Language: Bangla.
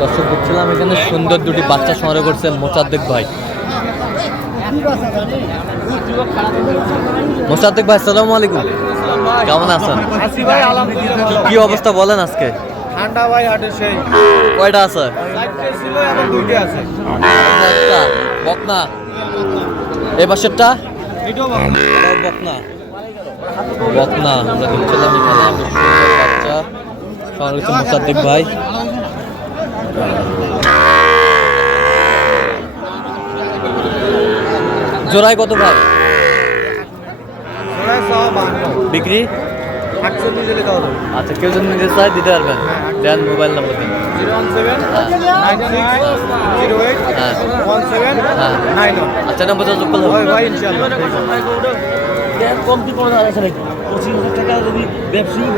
দর্শক দেখছিলাম এখানে সুন্দর দুটি বাচ্চা সংগ্রহ করছে মোসাদ্দেক ভাই। মোসাদ্দেক ভাই আসসালামু আলাইকুম, কেমন আছেন? কি অবস্থা বলেন আজকে? ঠান্ডা ভাই হাটে সেই কয়টা আছে? চারটে ছিল এখন দুইটা আছে। একটা বকনা, এই পাশেরটা এটাও বকনা। বকনা আমরা দেখছিলাম এখানে বাচ্চা সংগ্রহ করছে মোসাদ্দেক ভাই। জোড়ায় কত ভাই বিক্রি? আচ্ছা, কেউ যদি নিতে চায় দিতে পারবেন। দেন মোবাইল নাম্বার দিন। 017961791 আচ্ছা, নাম্বার যোগাযোগ করলে হবে। ভাই ইনশাআল্লাহ কমতি করে আছে নাকি 25,000 টাকা যদি ব্যবসায়িক